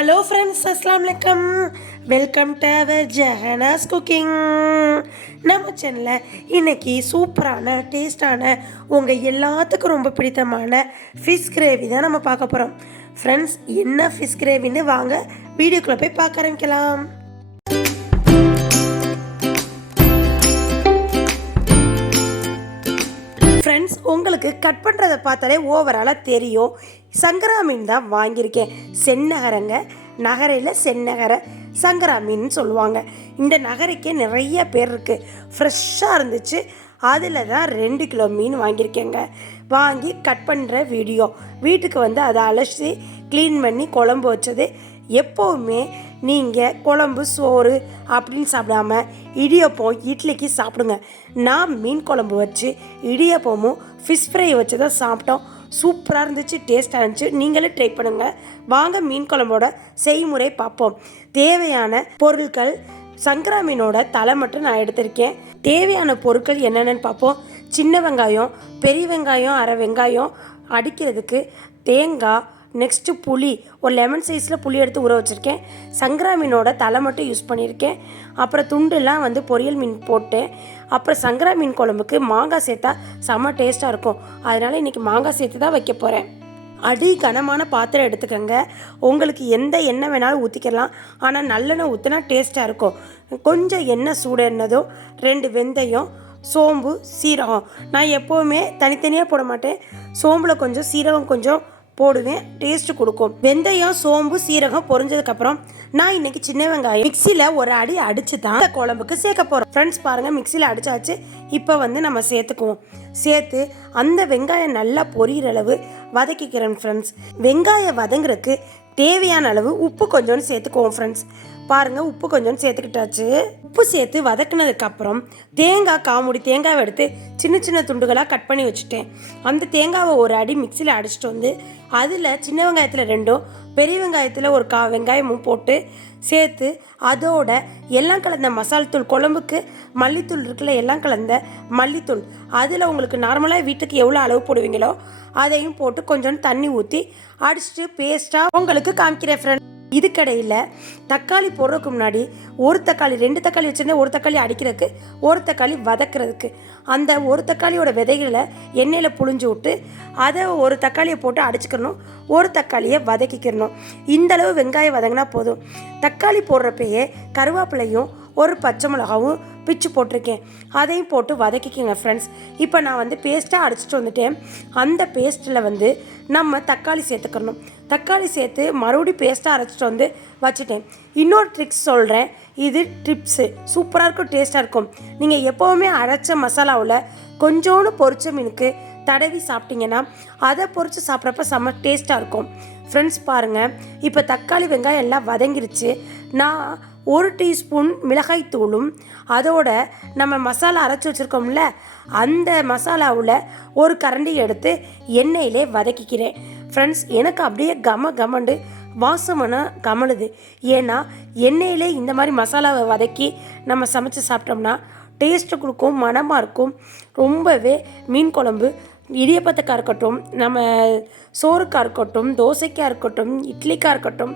Hello friends, அஸ்ஸலாமு அலைக்கும். Welcome to our Jahana's cooking. நம்ம சேனலில் இன்றைக்கி சூப்பரான டேஸ்டான உங்கள் எல்லாத்துக்கும் ரொம்ப பிடித்தமான ஃபிஷ் கிரேவி தான் நம்ம பார்க்க போகிறோம். ஃப்ரெண்ட்ஸ், என்ன ஃபிஷ் கிரேவின்னு வாங்க வீடியோக்குள்ளே போய் பார்க்க ஆரம்பிக்கலாம். ஃப்ரெண்ட்ஸ், உங்களுக்கு கட் பண்ணுறதை பார்த்தாலே ஓவராலாக தெரியும். சங்கரா மீன் தான் வாங்கியிருக்கேன். செந்நகரங்க, நகரையில் செந்நகரை சங்கரா மீன் சொல்லுவாங்க. இந்த நகரைக்கே நிறைய பேர் இருக்குது. ஃப்ரெஷ்ஷாக இருந்துச்சு. அதில் தான் 2 கிலோ மீன் வாங்கியிருக்கேங்க. வாங்கி கட் பண்ணுற வீடியோ. வீட்டுக்கு வந்து அதை அலசி க்ளீன் பண்ணி குழம்பு வச்சது. எப்போவுமே நீங்கள் குழம்பு சோறு அப்படின்னு சாப்பிடாம இடியப்பம் இட்லிக்கு சாப்பிடுங்க. நான் மீன் குழம்பு வச்சு இடியப்பமும் ஃபிஷ் ஃப்ரை வச்சு தான் சாப்பிட்டோம். சூப்பராக இருந்துச்சு, டேஸ்ட்டாக இருந்துச்சு. நீங்களே ட்ரை பண்ணுங்கள். வாங்க மீன் குழம்போட செய்முறை பார்ப்போம். தேவையான பொருட்கள்: சங்கரா மீனோட தலை மட்டும் நான் எடுத்திருக்கேன். தேவையான பொருட்கள் என்னென்னு பார்ப்போம். சின்ன வெங்காயம், பெரிய வெங்காயம், அரை வெங்காயம் அடிக்கிறதுக்கு, தேங்காய், நெக்ஸ்ட்டு புளி, ஒரு லெமன் சைஸில் புளி எடுத்து ஊற வச்சுருக்கேன். சங்கரா மீனோட தலை மட்டும் யூஸ் பண்ணியிருக்கேன். அப்புறம் துண்டுலாம் வந்து பொரியல் மீன் போட்டேன். அப்புறம் சங்கரா மீன் குழம்புக்கு மாங்காய் சேர்த்தா செம்ம டேஸ்ட்டாக இருக்கும். அதனால் இன்றைக்கி மாங்காய் சேர்த்து தான் வைக்க போகிறேன். அடி கனமான பாத்திரம் எடுத்துக்கோங்க. உங்களுக்கு எந்த எண்ணெய் வேணாலும் ஊற்றிக்கலாம். ஆனால் நல்லெண்ணெய் ஊற்றினா டேஸ்ட்டாக இருக்கும். கொஞ்சம் எண்ணெய் சூடுனதும் 2 வெந்தயம், சோம்பு, சீரகம். நான் எப்போவுமே தனித்தனியாக போட மாட்டேன். சோம்பில் கொஞ்சம், சீரகம் கொஞ்சம் போடுவேன். டேஸ்ட்டு கொடுக்கும். வெந்தயம், சோம்பு, சீரகம் பொரிஞ்சதுக்கப்புறம் நான் இன்றைக்கி சின்ன வெங்காயம் மிக்சியில் ஒரு அடி அடித்து தான் இந்த குழம்புக்கு சேர்க்க போகிறோம். ஃப்ரெண்ட்ஸ் பாருங்கள், மிக்சியில் அடித்தாச்சு. இப்போ வந்து நம்ம சேர்த்துக்குவோம். சேர்த்து அந்த வெங்காயம் நல்லா பொரியிற அளவு வதக்கிக்கிறேன். ஃப்ரெண்ட்ஸ், வெங்காயம் வதங்குறதுக்கு தேவையான அளவு உப்பு கொஞ்சோன்னு சேர்த்துக்குவோம். ஃப்ரெண்ட்ஸ் பாருங்கள், உப்பு கொஞ்சோன்னு சேர்த்துக்கிட்டாச்சு. உப்பு சேர்த்து வதக்குனதுக்கப்புறம் தேங்காய், காமுடி தேங்காவை எடுத்து சின்ன சின்ன துண்டுகளாக கட் பண்ணி வச்சுட்டேன். அந்த தேங்காவை ஒரு அடி மிக்சியில் அடிச்சுட்டு வந்து அதில் சின்ன வெங்காயத்தில் 2, பெரிய வெங்காயத்தில் ஒரு வெங்காயமும் போட்டு சேர்த்து அதோட எல்லாம் கலந்த மசால் தூள், குழம்புக்கு மல்லித்தூள் இருக்குல்ல, எல்லாம் கலந்த மல்லித்தூள், அதில் உங்களுக்கு நார்மலாக வீட்டுக்கு எவ்வளோ அளவு போடுவீங்களோ அதையும் போட்டு கொஞ்சோண்டு தண்ணி ஊற்றி அடிச்சுட்டு பேஸ்ட்டாக உங்களுக்கு காமிக்கிறேன். ஃப்ரெண்ட், இதுக்கடையில் தக்காளி போடுறதுக்கு முன்னாடி ஒரு தக்காளி, 2 தக்காளி வச்சுருந்தேன். ஒரு தக்காளி அடிக்கிறதுக்கு, ஒரு தக்காளி வதக்கிறதுக்கு. அந்த ஒரு தக்காளியோட விதைகளை எண்ணெயில் புழிஞ்சு விட்டு அதை ஒரு தக்காளியை போட்டு அடிச்சுக்கணும். ஒரு தக்காளியை வதக்கிக்கிறணும். இந்தளவு வெங்காயம் வதங்கினா போதும். தக்காளி போடுறப்பயே கருவேப்பிலையும் ஒரு பச்சை மிளகாவும் பிச்சு போட்டிருக்கேன். அதையும் போட்டு வதக்கிக்கோங்க. ஃப்ரெண்ட்ஸ், இப்போ நான் வந்து பேஸ்ட்டாக அடிச்சுட்டு வந்துட்டேன். அந்த பேஸ்ட்டில் வந்து நம்ம தக்காளி சேர்த்துக்கணும். தக்காளி சேர்த்து மறுபடியும் பேஸ்ட்டாக அரைச்சிட்டு வந்து வச்சுட்டேன். இன்னொரு ட்ரிக்ஸ் சொல்கிறேன். இது டிப்ஸு சூப்பராக இருக்கும், டேஸ்ட்டாக இருக்கும். நீங்கள் எப்போவுமே அரைச்ச மசாலாவில் கொஞ்சோண்டு பொரிச்ச மீனுக்கு தடவி சாப்பிட்டீங்கன்னா அதை பொரித்து சாப்பிட்றப்ப செம்ம டேஸ்ட்டாக இருக்கும். ஃப்ரெண்ட்ஸ் பாருங்கள், இப்போ தக்காளி வெங்காயம் எல்லாம் வதங்கிருச்சு. நான் 1 டீஸ்பூன் மிளகாய் தூளும் அதோட நம்ம மசாலா அரைச்சி வச்சுருக்கோம்ல அந்த மசாலாவில் ஒரு கரண்டி எடுத்து எண்ணெயிலே வதக்கிக்கிறேன். ஃப்ரெண்ட்ஸ், எனக்கு அப்படியே கமண்டு வாசமான கமலுது. ஏன்னா எண்ணெயிலே இந்த மாதிரி மசாலாவை வதக்கி நம்ம சமைச்சு சாப்பிட்டோம்னா டேஸ்ட்டு கொடுக்கும், மணமாக இருக்கும். ரொம்பவே மீன் குழம்பு இடியப்பத்துக்காக இருக்கட்டும், நம்ம சோறுக்காக இருக்கட்டும், தோசைக்காக இருக்கட்டும், இட்லிக்காக இருக்கட்டும்,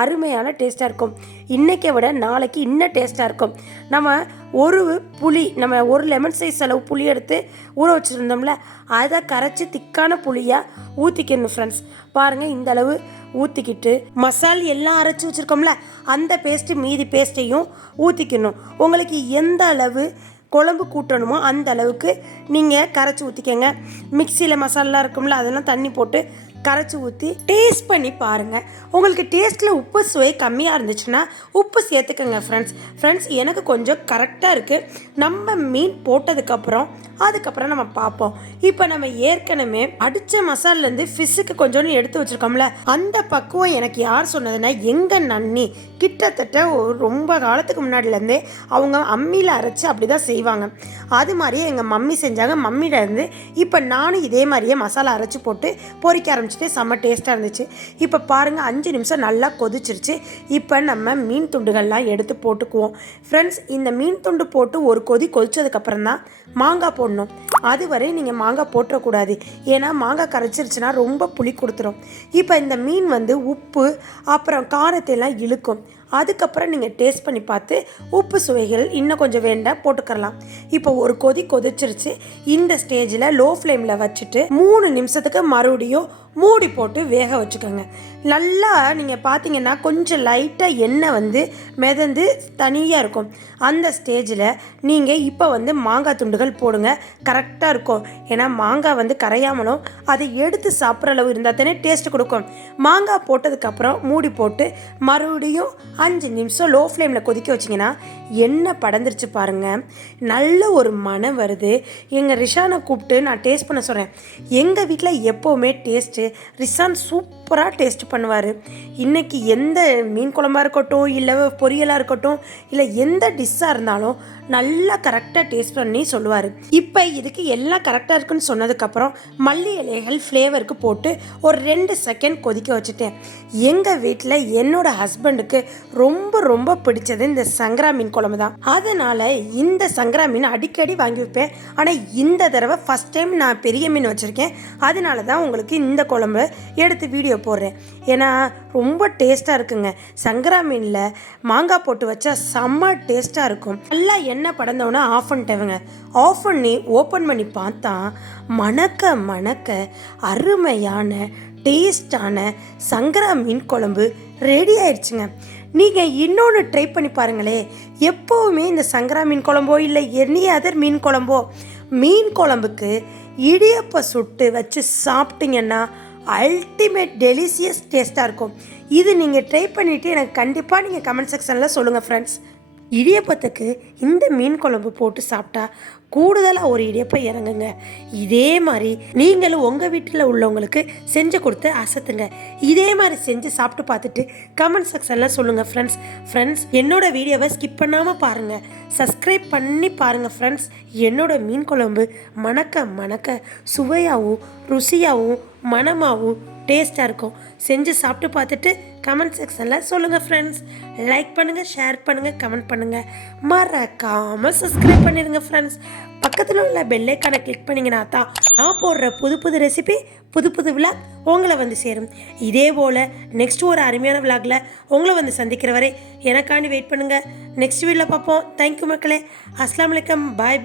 அருமையான டேஸ்ட்டாக இருக்கும். இன்றைக்கை விட நாளைக்கு இன்னும் டேஸ்ட்டாக இருக்கும். நம்ம ஒரு லெமன் சைஸ் அளவு புளி எடுத்து ஊற வச்சுருந்தோம்ல, அதை கரைச்சி திக்கான புளியாக ஊற்றிக்கணும். ஃப்ரெண்ட்ஸ் பாருங்கள், இந்த அளவு ஊற்றிக்கிட்டு மசால் எல்லாம் அரைச்சி வச்சுருக்கோம்ல அந்த மீதி பேஸ்ட்டையும் ஊற்றிக்கணும். உங்களுக்கு எந்த அளவு குழம்பு கூட்டணுமோ அந்த அளவுக்கு நீங்கள் கரைச்சி ஊற்றிக்கங்க. மிக்சியில் மசாலா இருக்கும்ல அதெல்லாம் தண்ணி போட்டு கரைச்சி ஊற்றி டேஸ்ட் பண்ணி பாருங்கள். உங்களுக்கு டேஸ்ட்டில் உப்பு சுவை கம்மியாக இருந்துச்சுன்னா உப்பு சேர்த்துக்கங்க. ஃப்ரெண்ட்ஸ் எனக்கு கொஞ்சம் கரெக்டாக இருக்குது. நம்ம மீன் போட்டதுக்கப்புறம் அதுக்கப்புறம் நம்ம பார்ப்போம். இப்போ நம்ம ஏற்கனவே அடித்த மசாலேருந்து ஃபிஷ்ஷுக்கு கொஞ்சோன்னு எடுத்து வச்சுருக்கோம்ல அந்த பக்குவம் எனக்கு யார் சொன்னதுன்னா எங்கள் நன்னி. கிட்டத்தட்ட ரொம்ப காலத்துக்கு முன்னாடிலேருந்தே அவங்க அம்மியில் அரைச்சி அப்படி தான் செய்வாங்க. அது மாதிரியே எங்கள் மம்மி செஞ்சாங்க. மம்மியிலேருந்து இப்போ நானும் இதே மாதிரியே மசாலா அரைச்சி போட்டு பொரிக்க ஆரம்பிச்சேன். ஆரம்பிச்சிட்டு செம்ம டேஸ்ட்டாக இருந்துச்சு. இப்போ பாருங்கள் 5 நிமிஷம் நல்லா கொதிச்சிருச்சு. இப்போ நம்ம மீன் துண்டுகள்லாம் எடுத்து போட்டுக்குவோம். ஃப்ரெண்ட்ஸ், இந்த மீன் துண்டு போட்டு ஒரு கொதிச்சதுக்கப்புறம் தான் மாங்காய் போடணும். அதுவரை நீங்கள் மாங்காய் போட்டுறக்கூடாது. ஏன்னா மாங்காய் கரைச்சிருச்சுன்னா ரொம்ப புளி கொடுத்துரும். இப்போ இந்த மீன் வந்து உப்பு அப்புறம் காரத்தையெல்லாம் இழுக்கும். அதுக்கப்புறம் நீங்கள் டேஸ்ட் பண்ணி பார்த்து உப்பு சுவைகள் இன்னும் கொஞ்சம் வேண்டாம் போட்டுக்கலாம். இப்போ ஒரு கொதிச்சிருச்சு. இந்த ஸ்டேஜில் லோ ஃப்ளேமில் வச்சுட்டு 3 நிமிஷத்துக்கு மறுபடியும் மூடி போட்டு வேக வச்சுக்கோங்க. நல்லா நீங்கள் பார்த்தீங்கன்னா கொஞ்சம் லைட்டாக எண்ணெய் வந்து மிதந்து தனியாக இருக்கும். அந்த ஸ்டேஜில் நீங்கள் இப்போ வந்து மாங்காய் துண்டுகள் போடுங்க, கரெக்டாக இருக்கும். ஏன்னா மாங்காய் வந்து கரையாமலும் அதை எடுத்து சாப்பிட்ற அளவு இருந்தால் தானே டேஸ்ட்டு கொடுக்கும். மாங்காய் போட்டதுக்கப்புறம் மூடி போட்டு மறுபடியும் 5 நிமிஷம் லோ ஃப்ளேமில் கொதிக்க வச்சிங்கன்னா எண்ணெய் படந்துருச்சு பாருங்கள். நல்ல ஒரு மனம் வருது. எங்கள் ரிஷானை கூப்பிட்டு நான் டேஸ்ட் பண்ண சொல்கிறேன். எங்கள் வீட்டில் எப்போவுமே டேஸ்ட்டு ரிஷான் சூப்பராக டேஸ்ட் பண்ணுவார். இன்றைக்கி எந்த மீன் குழம்பாக இருக்கட்டும், இல்லை பொரியலாக இருக்கட்டும், இல்லை எந்த டிஷ்ஷாக இருந்தாலும் நல்லா கரெக்டாக டேஸ்ட் பண்ணி சொல்லுவார். இப்போ இதுக்கு எல்லாம் கரெக்டாக இருக்குன்னு சொன்னதுக்கப்புறம் மல்லி இலைகள் ஃப்ளேவருக்கு போட்டு ஒரு 2 செகண்ட் கொதிக்க வச்சுட்டேன். எங்கள் வீட்டில் என்னோடய ஹஸ்பண்டுக்கு ரொம்ப ரொம்ப பிடிச்சது இந்த சங்கரா மீன் குழம்பு தான். அதனால் இந்த சங்கரா மீன் அடிக்கடி வாங்கி வைப்பேன். ஆனால் இந்த தடவை ஃபஸ்ட் டைம் நான் பெரிய மீன் வச்சுருக்கேன். அதனால தான் உங்களுக்கு இந்த குழம்பு எடுத்து வீடியோ போடுறேன். ஏன்னா ரொம்ப டேஸ்ட்டாக இருக்குங்க. சங்கரா மீனில் மாங்காய் போட்டு வச்சா செம்ம டேஸ்ட்டாக இருக்கும். நல்லா எண்ணெய் படந்தோன்னே ஆஃப் பண்ணிட்டேங்க. ஆஃப் பண்ணி ஓப்பன் பண்ணி பார்த்தா மணக்க அருமையான டேஸ்டான சங்கரா மீன் குழம்பு ரெடி ஆயிடுச்சுங்க. நீங்கள் இன்னொன்று ட்ரை பண்ணி பாருங்களே. எப்போவுமே இந்த சங்கரா மீன் குழம்போ இல்லை எனி அதர் மீன் குழம்போ, மீன் குழம்புக்கு இடியப்பம் சுட்டு வச்சு சாப்பிட்டீங்கன்னா அல்டிமேட் டெலிசியஸ் டேஸ்ட்டாக இருக்கும். இது நீங்கள் ட்ரை பண்ணிவிட்டு எனக்கு கண்டிப்பாக நீங்கள் கமெண்ட் செக்ஷனில் சொல்லுங்கள் ஃப்ரெண்ட்ஸ். இடியப்பத்துக்கு இந்த மீன் குழம்பு போட்டு சாப்பிட்டா கூடுதலாக ஒரு இடியப்பம் இறங்குங்க. இதே மாதிரி நீங்களும் உங்கள் வீட்டில் உள்ளவங்களுக்கு செஞ்சு கொடுத்து அசத்துங்க. இதே மாதிரி செஞ்சு சாப்பிட்டு பார்த்துட்டு கமெண்ட் செக்ஷனில் சொல்லுங்கள் ஃப்ரெண்ட்ஸ். என்னோடய வீடியோவை ஸ்கிப் பண்ணாமல் பாருங்கள், சப்ஸ்கிரைப் பண்ணி பாருங்கள் ஃப்ரெண்ட்ஸ். என்னோடய மீன் குழம்பு மணக்க சுவையாகவும் ருசியாகவும் மணமாகவும் டேஸ்ட்டாக இருக்கும். செஞ்சு சாப்பிட்டு பார்த்துட்டு கமெண்ட் செக்ஷனில் சொல்லுங்கள் ஃப்ரெண்ட்ஸ். லைக் பண்ணுங்கள், ஷேர் பண்ணுங்கள், கமெண்ட் பண்ணுங்கள். மறக்காமல் சப்ஸ்கிரைப் பண்ணிடுங்க ஃப்ரெண்ட்ஸ். பக்கத்தில் உள்ள பெல்லைக்கானை கிளிக் பண்ணிங்கன்னா தான் நான் போடுற புது ரெசிபி புது விளாக் உங்களை வந்து சேரும். இதே போல் நெக்ஸ்ட் ஒரு அருமையான விளாகில் உங்களை வந்து சந்திக்கிற வரை எனக்காண்டி வெயிட் பண்ணுங்கள். நெக்ஸ்ட் வீடியோவில் பார்ப்போம். தேங்க்யூ மக்களே. அஸ்ஸலாமு அலைக்கும். பாய்.